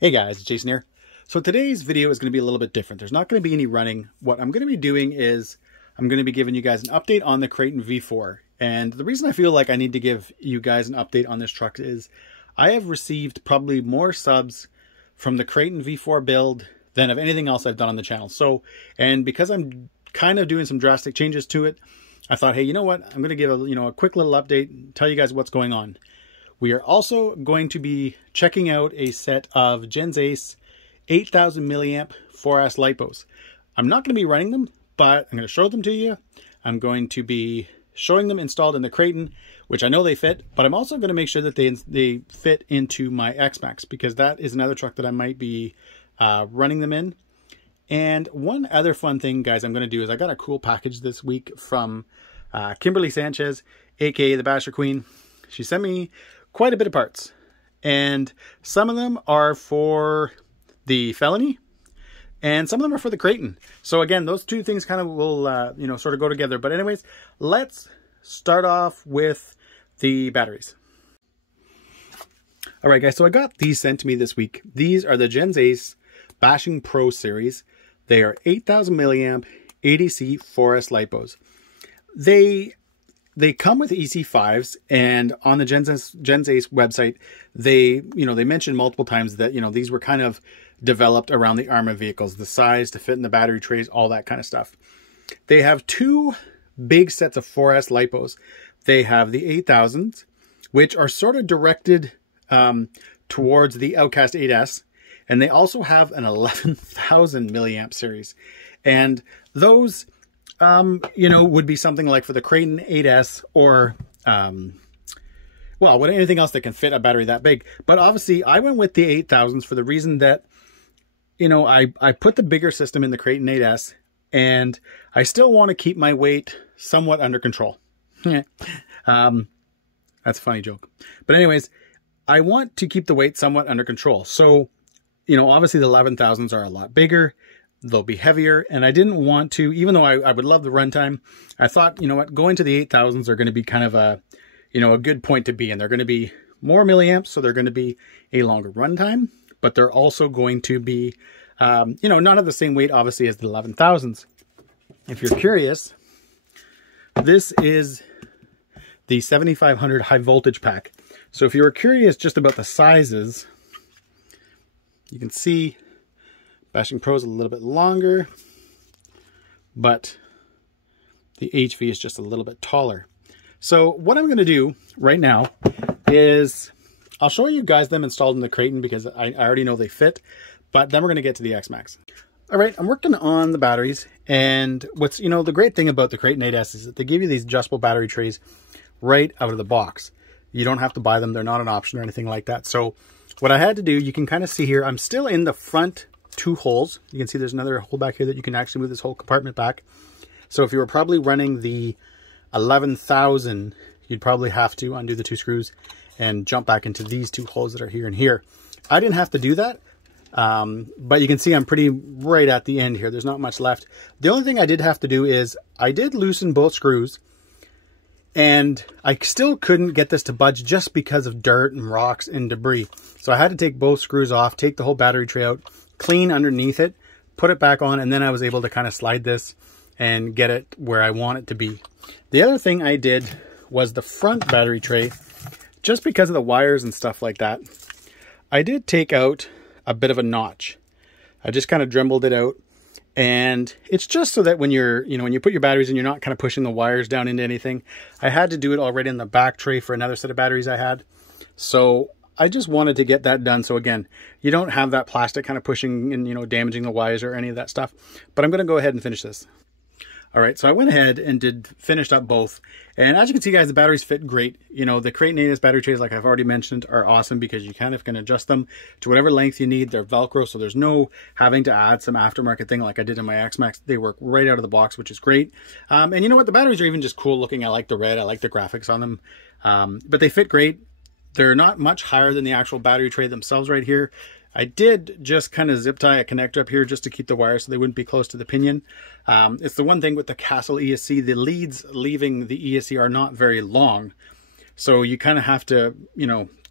Hey guys, it's Jason here. So today's video is going to be a little bit different. There's not going to be any running. What I'm going to be doing is I'm going to be giving you guys an update on the Kraton V4. And the reason I feel like I need to give you guys an update on this truck is I have received probably more subs from the Kraton V4 build than of anything else I've done on the channel. So, and because I'm kind of doing some drastic changes to it, I thought, hey, you know what? I'm going to give a quick little update, tell you guys what's going on. We are also going to be checking out a set of Gensace 8000 milliamp 4S lipos. I'm not going to be running them, but I'm going to show them to you. I'm going to be showing them installed in the Kraton, which I know they fit, but I'm also going to make sure that they fit into my X-maxx, because that is another truck that I might be running them in. And one other fun thing, guys, I'm going to do is I got a cool package this week from Kimberly Sanchez, aka the Basherqueen. She sent me quite a bit of parts, and some of them are for the Felony and some of them are for the Kraton. So again, those two things kind of will sort of go together. But anyways, let's start off with the batteries. All right, guys, so I got these sent to me this week. These are the Gensace Bashng Pro series. They are 8000 milliamp ADC 4S lipos. They come with EC5s, and on the Gensace website, they mentioned multiple times that, these were kind of developed around the armored vehicles, the size to fit in the battery trays, all that kind of stuff. They have two big sets of 4S lipos. They have the 8000s, which are sort of directed towards the Outcast 8S, and they also have an 11,000 milliamp series. And those would be something like for the Kraton 8S or, anything else that can fit a battery that big. But obviously I went with the 8000s for the reason that, I put the bigger system in the Kraton 8S, and I still want to keep my weight somewhat under control. That's a funny joke. But anyways, I want to keep the weight somewhat under control. So, obviously the 11,000s are a lot bigger. They'll be heavier, and I didn't want to, even though I would love the runtime, I thought, going to the 8000s are going to be kind of a good point to be in. They're going to be more milliamps, so they're going to be a longer runtime, but they're also going to be, not of the same weight, obviously, as the 11,000s. If you're curious, this is the 7500 high voltage pack. So if you were curious just about the sizes, you can see Bashng Pro is a little bit longer, but the HV is just a little bit taller. So what I'm going to do right now is I'll show you guys them installed in the Kraton, because I already know they fit, but then we're going to get to the X-maxx. All right, I'm working on the batteries, and what's, the great thing about the Kraton 8S is that they give you these adjustable battery trays right out of the box. You don't have to buy them. They're not an option or anything like that. So what I had to do, you can kind of see here, I'm still in the front two holes. You can see there's another hole back here that you can actually move this whole compartment back. So if you were probably running the 11,000, you'd probably have to undo the two screws and jump back into these two holes that are here and here. I didn't have to do that, but you can see I'm pretty right at the end here. There's not much left. The only thing I did have to do is I did loosen both screws, and I still couldn't get this to budge just because of dirt and rocks and debris. So I had to take both screws off, take the whole battery tray out, clean underneath it, put it back on, and then I was able to kind of slide this and get it where I want it to be. The other thing I did was the front battery tray, just because of the wires and stuff like that, I did take out a bit of a notch. I just kind of drembled it out, and it's just so that when you're, when you put your batteries in, you're not kind of pushing the wires down into anything. I had to do it already in the back tray for another set of batteries I had. So I just wanted to get that done. So again, you don't have that plastic kind of pushing and, damaging the wires or any of that stuff. But I'm going to go ahead and finish this. All right, so I went ahead and finished up both. And as you can see, guys, the batteries fit great. The Kraton 8S battery trays, like I've already mentioned, are awesome because you kind of can adjust them to whatever length you need. They're Velcro, so there's no having to add some aftermarket thing like I did in my X-maxx. They work right out of the box, which is great. And you know what? The batteries are even just cool looking. I like the red. I like the graphics on them. But they fit great. They're not much higher than the actual battery tray themselves right here. I did just kind of zip tie a connector up here just to keep the wires so they wouldn't be close to the pinion. It's the one thing with the Castle ESC, the leads leaving the ESC are not very long. So you kind of have to,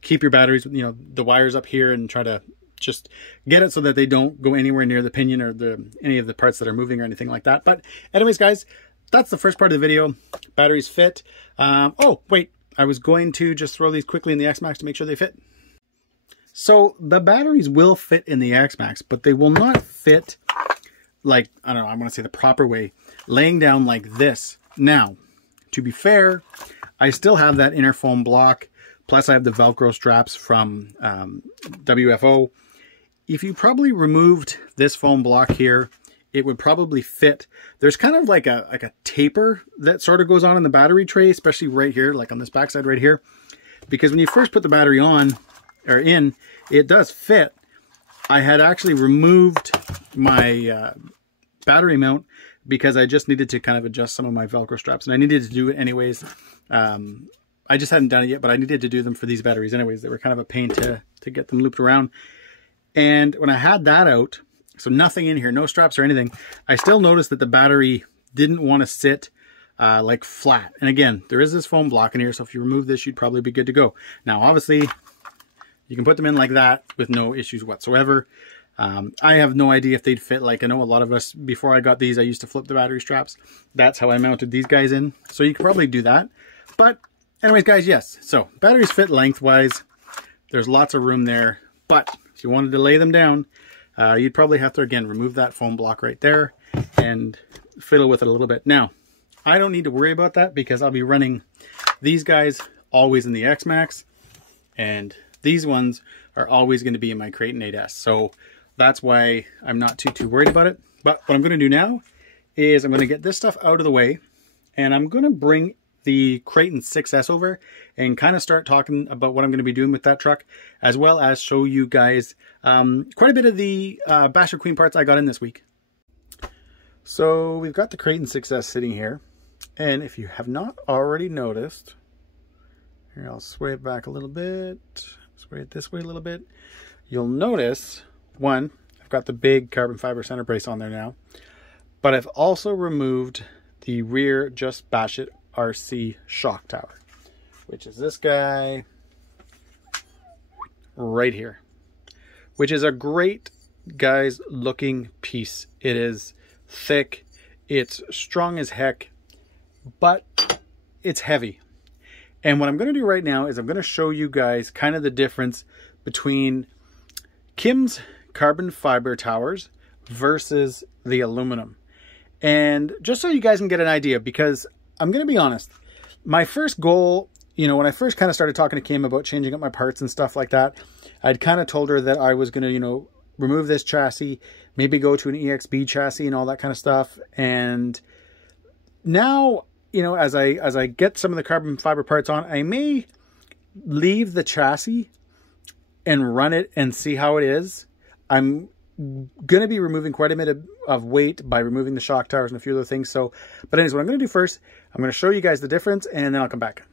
keep your batteries, the wires up here and try to just get it so that they don't go anywhere near the pinion or any of the parts that are moving or anything like that. But anyways, guys, that's the first part of the video. Batteries fit. Oh, wait, I was going to just throw these quickly in the X-maxx to make sure they fit. So the batteries will fit in the X-maxx, but they will not fit like, I don't know, I want to say the proper way, laying down like this. Now, to be fair, I still have that inner foam block, plus I have the Velcro straps from WFO. If you probably removed this foam block here, it would probably fit. There's kind of like a taper that sort of goes on in the battery tray, especially right here, like on this backside right here. Because when you first put the battery on, or in, it does fit. I had actually removed my battery mount because I just needed to kind of adjust some of my Velcro straps, and I needed to do it anyways. I just hadn't done it yet, but I needed to do them for these batteries anyways. They were kind of a pain to get them looped around. And when I had that out, so nothing in here, no straps or anything, I still noticed that the battery didn't want to sit like flat. And again, there is this foam block in here, so if you remove this, you'd probably be good to go. Now, obviously, you can put them in like that with no issues whatsoever. I have no idea if they'd fit. Like, I know a lot of us, before I got these, I used to flip the battery straps. That's how I mounted these guys in. So you could probably do that. But anyways, guys, yes. So batteries fit lengthwise. There's lots of room there. But if you wanted to lay them down, you'd probably have to, again, remove that foam block right there and fiddle with it a little bit. Now, I don't need to worry about that because I'll be running these guys always in the X-maxx, and these ones are always going to be in my Kraton 8S. So that's why I'm not too worried about it. But what I'm going to do now is I'm going to get this stuff out of the way, and I'm going to bring the Kraton 6S over and kind of start talking about what I'm going to be doing with that truck, as well as show you guys quite a bit of the Basherqueen parts I got in this week. So we've got the Kraton 6S sitting here, and if you have not already noticed, here, I'll sway it back a little bit, sway it this way a little bit. You'll notice, one, I've got the big carbon fiber center brace on there now, but I've also removed the rear Just Bash It RC shock tower, which is this guy right here, which is a great, guys, looking piece. It is thick, it's strong as heck, but it's heavy. And what I'm going to do right now is I'm going to show you guys kind of the difference between Kim's carbon fiber towers versus the aluminum. And just so you guys can get an idea, because I'm going to be honest, my first goal, you know, when I first kind of started talking to Kim about changing up my parts and stuff like that, I'd kind of told her that I was going to, you know, remove this chassis, maybe go to an EXB chassis and all that kind of stuff. And now, you know, as I get some of the carbon fiber parts on, I may leave the chassis and run it and see how it is. I'm going to be removing quite a bit of weight by removing the shock towers and a few other things. So, but anyways, what I'm going to do first, I'm going to show you guys the difference, and then I'll come back.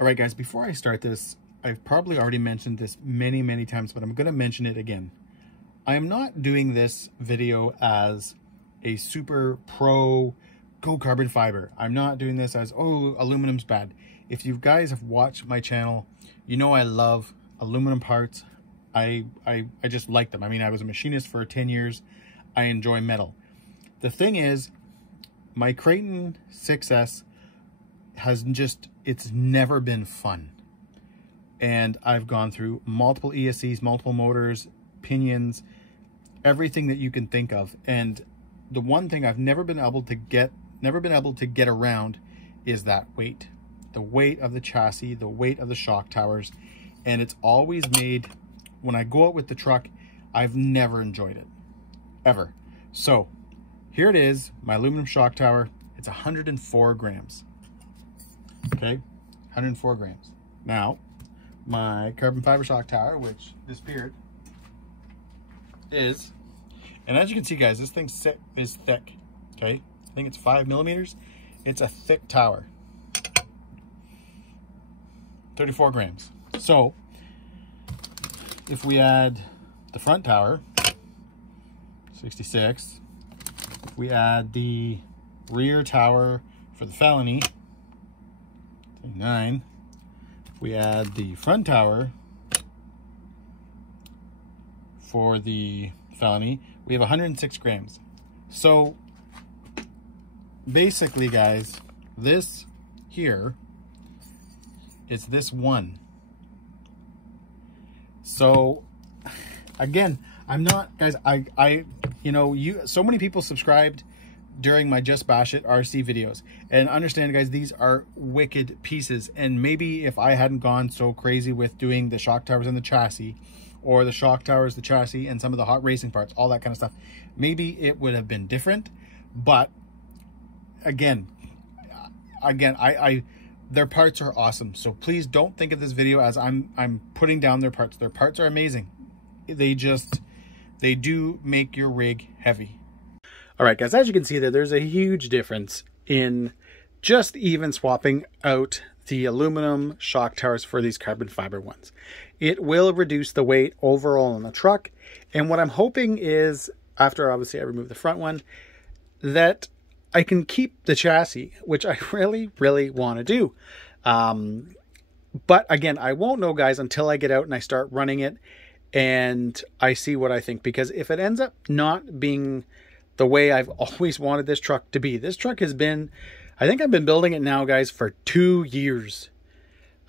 All right, guys, before I start this, I've probably already mentioned this many times, but I'm going to mention it again. I am not doing this video as a super pro go carbon fiber. I'm not doing this as, oh, aluminum's bad. If you guys have watched my channel, you know I love aluminum parts. I just like them. I mean, I was a machinist for 10 years. I enjoy metal. The thing is, my Kraton 6S has just, it's never been fun. And I've gone through multiple ESCs, multiple motors, pinions, everything that you can think of. And the one thing I've never been able to get around is that weight. The weight of the chassis, the weight of the shock towers. And it's always made, when I go out with the truck, I've never enjoyed it, ever. So here it is, my aluminum shock tower. It's 104 grams. Okay, 104 grams. Now, my carbon fiber shock tower, which disappeared, is, and as you can see, guys, this thing is thick. Okay, I think it's 5 millimeters. It's a thick tower. 34 grams. So if we add the front tower, 66. If we add the rear tower for the Felony, 9. If we add the front tower, for the Felony, we have 106 grams. So basically, guys, this here is this one. So again, I'm not, guys, you know, so many people subscribed during my Just Bash It RC videos, and understand, guys, these are wicked pieces. And maybe if I hadn't gone so crazy with doing the shock towers and the chassis, or the shock towers, the chassis, and some of the hot racing parts, all that kind of stuff, maybe it would have been different. But again, their parts are awesome. So please don't think of this video as I'm putting down their parts. Their parts are amazing. They do make your rig heavy. All right, guys, as you can see there's a huge difference in just even swapping out the aluminum shock towers for these carbon fiber ones. It will reduce the weight overall on the truck. And what I'm hoping is, after obviously I remove the front one, that I can keep the chassis, which I really, really want to do. But again, I won't know, guys, until I get out and I start running it and I see what I think. Because if it ends up not being the way I've always wanted this truck to be, this truck has been, I think I've been building it now, guys, for 2 years.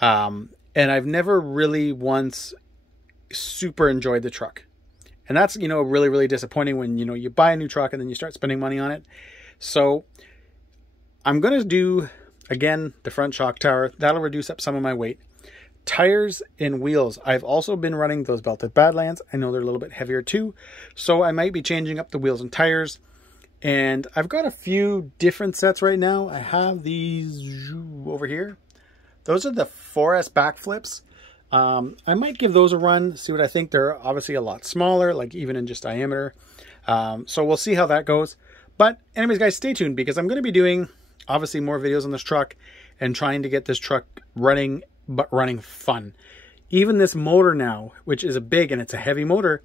And I've never really once super enjoyed the truck. And that's, you know, really, really disappointing when, you know, you buy a new truck and then you start spending money on it. So I'm going to do, again, the front shock tower. That'll reduce up some of my weight. Tires and wheels. I've also been running those belted Badlands. I know they're a little bit heavier too. So I might be changing up the wheels and tires. And I've got a few different sets right now. I have these over here. Those are the 4S backflips. I might give those a run, see what I think. They're obviously a lot smaller, like even in just diameter. So we'll see how that goes. But anyways, guys, stay tuned, because I'm going to be doing obviously more videos on this truck and trying to get this truck running, but running fun. Even this motor now, which is a big and it's a heavy motor,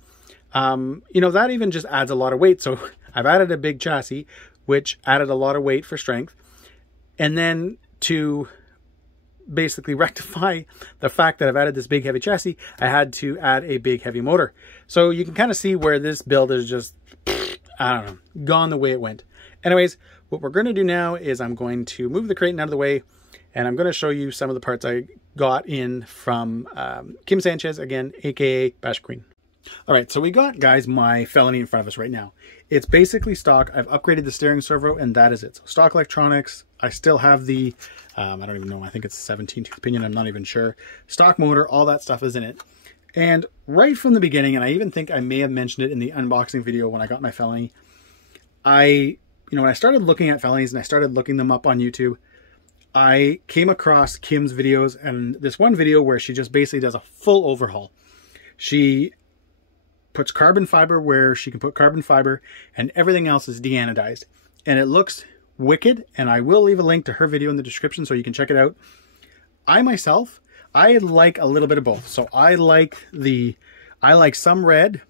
you know, that even just adds a lot of weight. So I've added a big chassis, which added a lot of weight for strength. And then to basically rectify the fact that I've added this big heavy chassis, I had to add a big heavy motor. So you can kind of see where this build is just, I don't know, gone the way it went. Anyways, what we're going to do now is I'm going to move the Kraton out of the way, and I'm going to show you some of the parts I got in from Kim Sanchez, again, aka Bashqueen. All right, so we got, guys, my Felony in front of us right now. It's basically stock. I've upgraded the steering servo, and that is it. So stock electronics. I still have the, I don't even know, I think it's 17-tooth pinion, I'm not even sure. Stock motor, all that stuff is in it. And right from the beginning, and I even think I may have mentioned it in the unboxing video when I got my Felony, when I started looking at Felonies and I started looking them up on YouTube, I came across Kim's videos, and this one video where she just basically does a full overhaul. She puts carbon fiber where she can put carbon fiber, and everything else is deanodized. And it looks wicked, and I will leave a link to her video in the description so you can check it out. I myself, I like a little bit of both. So I like some red,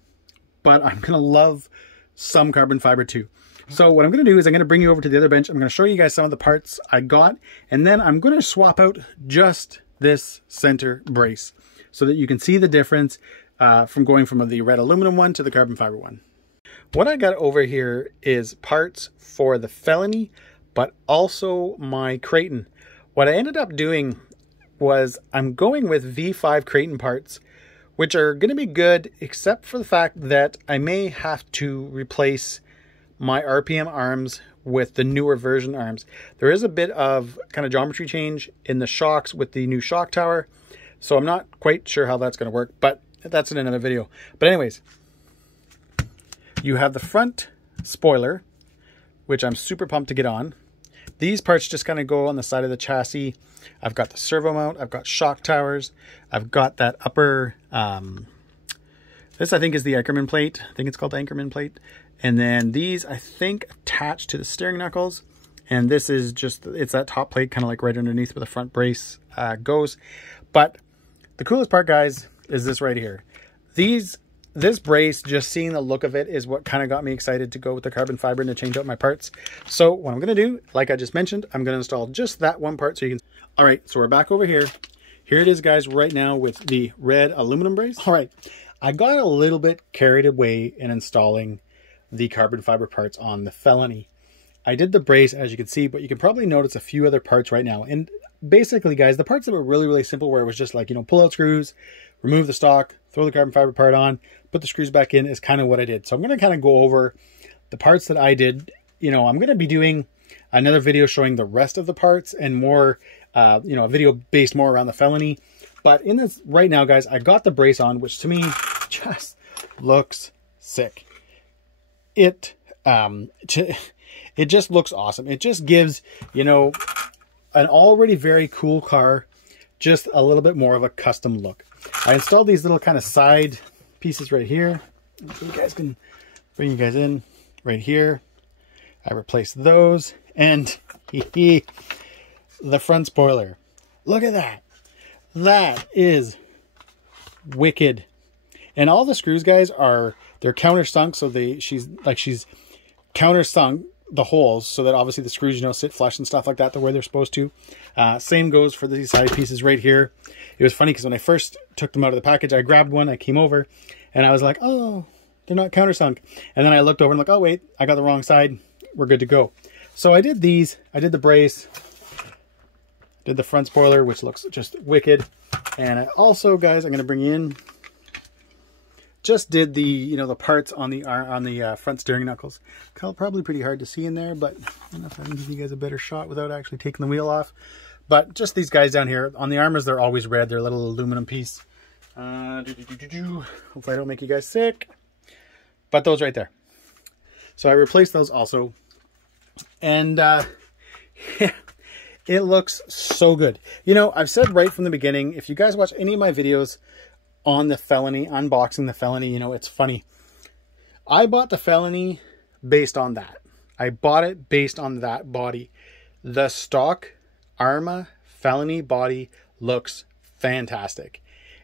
but I'm going to love some carbon fiber too. So what I'm going to do is I'm going to bring you over to the other bench. I'm going to show you guys some of the parts I got, and then I'm going to swap out just this center brace so that you can see the difference from going from the red aluminum one to the carbon fiber one. What I got over here is parts for the Felony, but also my Kraton. What I ended up doing was I'm going with V5 Kraton parts, which are going to be good, except for the fact that I may have to replace my RPM arms with the newer version arms. There is a bit of kind of geometry change in the shocks with the new shock tower, so I'm not quite sure how that's going to work, but that's in another video. But anyways, you have the front spoiler, which I'm super pumped to get on. These parts just kind of go on the side of the chassis. I've got the servo mount, I've got shock towers, I've got that upper, this I think is the Anchorman plate. I think it's called the Anchorman plate. And then these, I think, attach to the steering knuckles. And this is just, it's that top plate kind of like right underneath where the front brace goes. But the coolest part, guys, is this right here. This brace, just seeing the look of it is what kind of got me excited to go with the carbon fiber and to change out my parts. So what I'm going to do, like I just mentioned, I'm going to install just that one part so you can... All right, so we're back over here. Here it is, guys, right now with the red aluminum brace. All right, I got a little bit carried away in installing the carbon fiber parts on the Felony. I did the brace, as you can see, but you can probably notice a few other parts right now. And basically, guys, the parts that were really, really simple, where it was just like, you know, pull out screws, remove the stock, throw the carbon fiber part on, put the screws back in, is kind of what I did. So I'm going to kind of go over the parts that I did. You know, I'm going to be doing another video showing the rest of the parts and more, you know, a video based more around the Felony. But in this right now, guys, I got the brace on, which to me just looks sick. It just looks awesome. It just gives, you know, an already very cool car just a little bit more of a custom look. I installed these little kind of side pieces right here. So you guys can bring you guys in right here. I replaced those, and the front spoiler. Look at that. That is wicked. And all the screws, guys, they're countersunk, so she's countersunk the holes so that obviously the screws, you know, sit flush and stuff like that the way they're supposed to. Same goes for these side pieces right here. It was funny because when I first took them out of the package, I grabbed one, I came over, and I was like, oh, they're not countersunk. And then I looked over and like, oh wait, I got the wrong side. We're good to go. So I did these. I did the brace, did the front spoiler, which looks just wicked. And I also, guys, I'm going to bring you in, just did the, you know, the parts on the front steering knuckles. Probably pretty hard to see in there, but I don't know if I can give you guys a better shot without actually taking the wheel off. But just these guys down here on the armors, they're always red. They're a little aluminum piece. Hopefully I don't make you guys sick. But those right there. So I replaced those also. And it looks so good. You know, I've said right from the beginning, if you guys watch any of my videos on the Felony, unboxing the Felony, you know, it's funny. I bought the Felony based on that. I bought it based on that body. The stock Arma Felony body looks fantastic.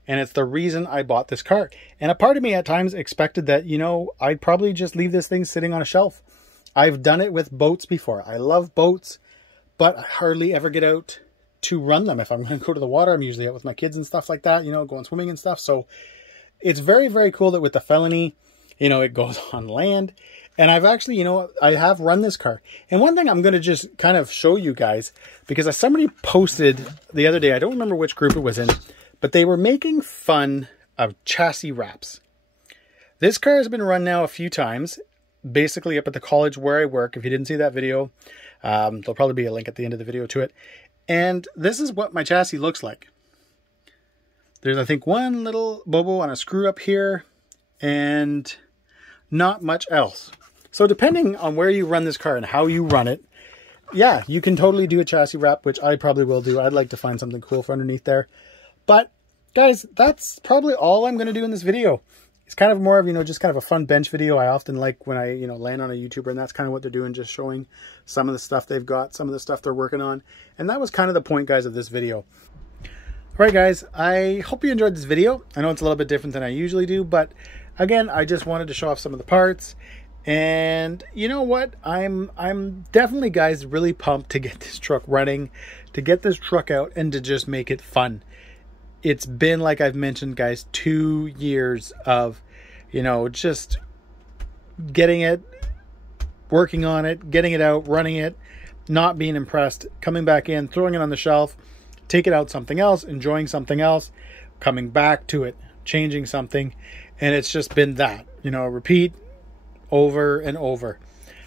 And it's the reason I bought this car. And a part of me at times expected that, you know, I'd probably just leave this thing sitting on a shelf. I've done it with boats before. I love boats, but I hardly ever get out to run them. If I'm going to go to the water, I'm usually out with my kids and stuff like that, you know, going swimming and stuff. So it's very, very cool that with the Felony, you know, it goes on land. And I've actually, you know, I have run this car. And one thing I'm going to just kind of show you guys, because somebody posted the other day, I don't remember which group it was in, but they were making fun of chassis wraps. This car has been run now a few times, basically up at the college where I work. If you didn't see that video, there'll probably be a link at the end of the video to it. And this is what my chassis looks like. There's, I think, one little bobo on a screw up here and not much else. So depending on where you run this car and how you run it, yeah, you can totally do a chassis wrap, which I probably will do. I'd like to find something cool for underneath there. But guys, that's probably all I'm going to do in this video. It's kind of more of, you know, just kind of a fun bench video. I often like when I, you know, land on a YouTuber, and that's kind of what they're doing, just showing some of the stuff they've got, some of the stuff they're working on. And that was kind of the point, guys, of this video. All right, guys, I hope you enjoyed this video. I know it's a little bit different than I usually do, but again, I just wanted to show off some of the parts. And you know what? I'm definitely, guys, really pumped to get this truck running, to get this truck out, and to just make it fun. It's been, like I've mentioned, guys, 2 years of, you know, just getting it, working on it, getting it out, running it, not being impressed, coming back in, throwing it on the shelf, take it out something else, enjoying something else, coming back to it, changing something. And it's just been that, you know, repeat over and over.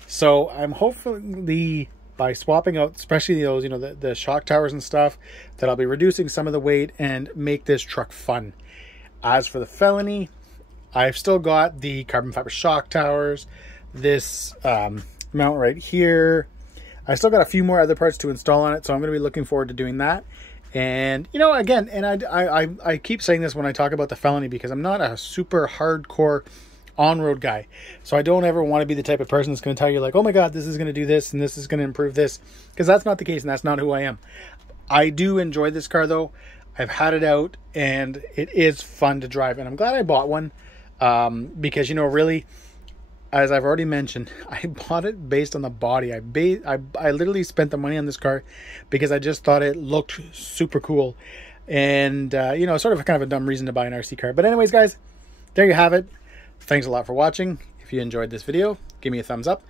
So I'm hopefully, by swapping out, especially those, you know, the shock towers and stuff, that I'll be reducing some of the weight and make this truck fun. As for the Felony, I've still got the carbon fiber shock towers, this mount right here. I still got a few more other parts to install on it, so I'm going to be looking forward to doing that. And, you know, again, and I keep saying this when I talk about the Felony, because I'm not a super hardcore on-road guy. So I don't ever want to be the type of person that's going to tell you like, oh my God, this is going to do this and this is going to improve this, because that's not the case and that's not who I am. I do enjoy this car though. I've had it out and it is fun to drive, and I'm glad I bought one because, you know, really, as I've already mentioned, I bought it based on the body. I literally spent the money on this car because I just thought it looked super cool. And, you know, sort of kind of a dumb reason to buy an RC car. But anyways, guys, there you have it. Thanks a lot for watching. If you enjoyed this video, give me a thumbs up